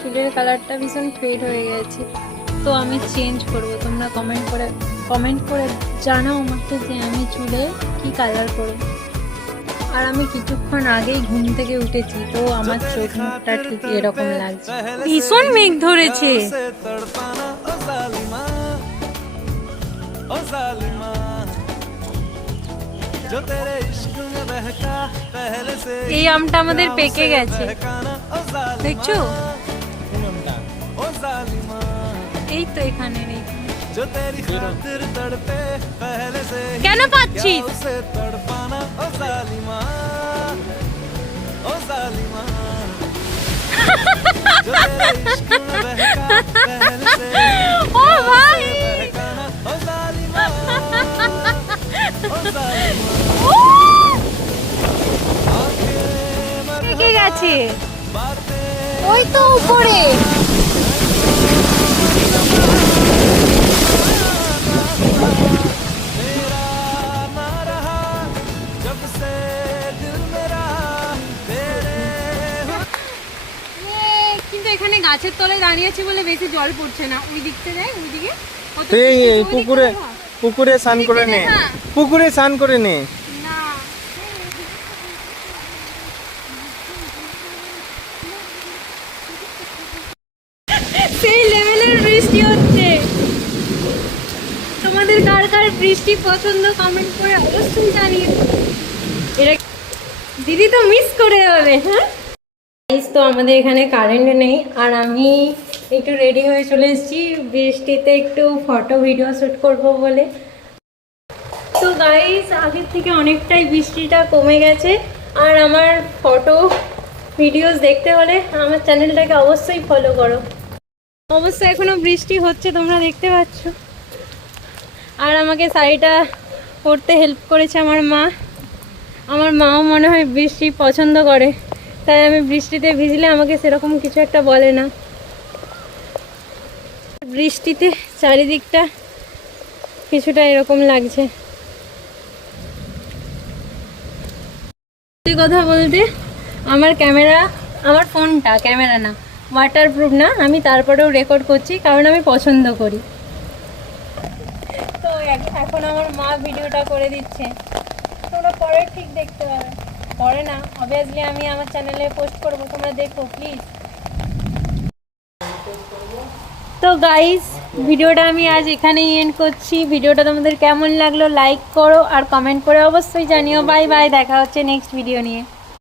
চুলের কালারটা ভীষণ ফেড হয়ে গেছে, তো আমি চেঞ্জ করব। তোমরা কমেন্ট করে জানাও আমাকে যে আমি চুলে কি কালার করব। আর আমি কিছুক্ষণ আগেই ঘুম থেকে উঠেছি, তো আমার চোখ মুখটা ঠিক এরকম লাগছে, ভীষণ মেঘ ধরেছে। এই আমটা আমাদের পেকে গেছে, দেখছো? এই তো এখানে নেই। কেন পাচ্ছিস? ও ভাই, পেকে গেছে, ওই তো উপরে। কিন্তু এখানে গাছের তলায় দাঁড়িয়ে আছি বলে বেশি জল পড়ছে না। ওই দিকতে যাই, ওইদিকে পুকুরে স্নান করে নে, পুকুরে স্নান করে নে। সেই লেভেলের বৃষ্টি হচ্ছে। তোমাদের কার কার বৃষ্টি পছন্দ কমেন্ট করে অবশ্যই জানিয়ে। এরা দিদি তো মিস করে যাবে। হ্যাঁ, তো আমাদের এখানে কারেন্ট নেই, আর আমি একটু রেডি হয়ে চলে এসেছি বৃষ্টিতে একটু ফটো ভিডিও শ্যুট করব বলে। তো গাইস, আগের থেকে অনেকটাই বৃষ্টিটা কমে গেছে, আর আমার ফটো ভিডিওস দেখতে হলে আমার চ্যানেলটাকে অবশ্যই ফলো করো। অবশ্যই এখনো বৃষ্টি হচ্ছে, তোমরা দেখতে পাচ্ছ। আর আমাকে শাড়িটা পরতে হেল্প করেছে আমার মা। আমার মাও মনে হয় বৃষ্টি পছন্দ করে, তাই আমি বৃষ্টিতে ভিজলে আমাকে সেরকম কিছু একটা বলে না। বৃষ্টিতে চারিদিকটা কিছুটা এরকম লাগছে। সত্যি কথা বলতে, আমার ফোনটা ক্যামেরা না, ওয়াটারপ্রুফ না, আমি তারপরেও রেকর্ড করছি কারণ আমি পছন্দ করি। তো এখন আমার মা ভিডিওটা করে দিচ্ছে, তোমরা পরে ঠিক দেখতে পাবে। পরে না, অবভিয়াসলি আমি আমার চ্যানেলে পোস্ট করব, তোমরা দেখো প্লিজ। তো গাইস, ভিডিওটা আমি আজ এখানেই এন্ড করছি। ভিডিওটা তোমাদের কেমন লাগলো লাইক করো আর কমেন্ট করে অবশ্যই জানিও। বাই বাই, দেখা হচ্ছে নেক্সট ভিডিও নিয়ে।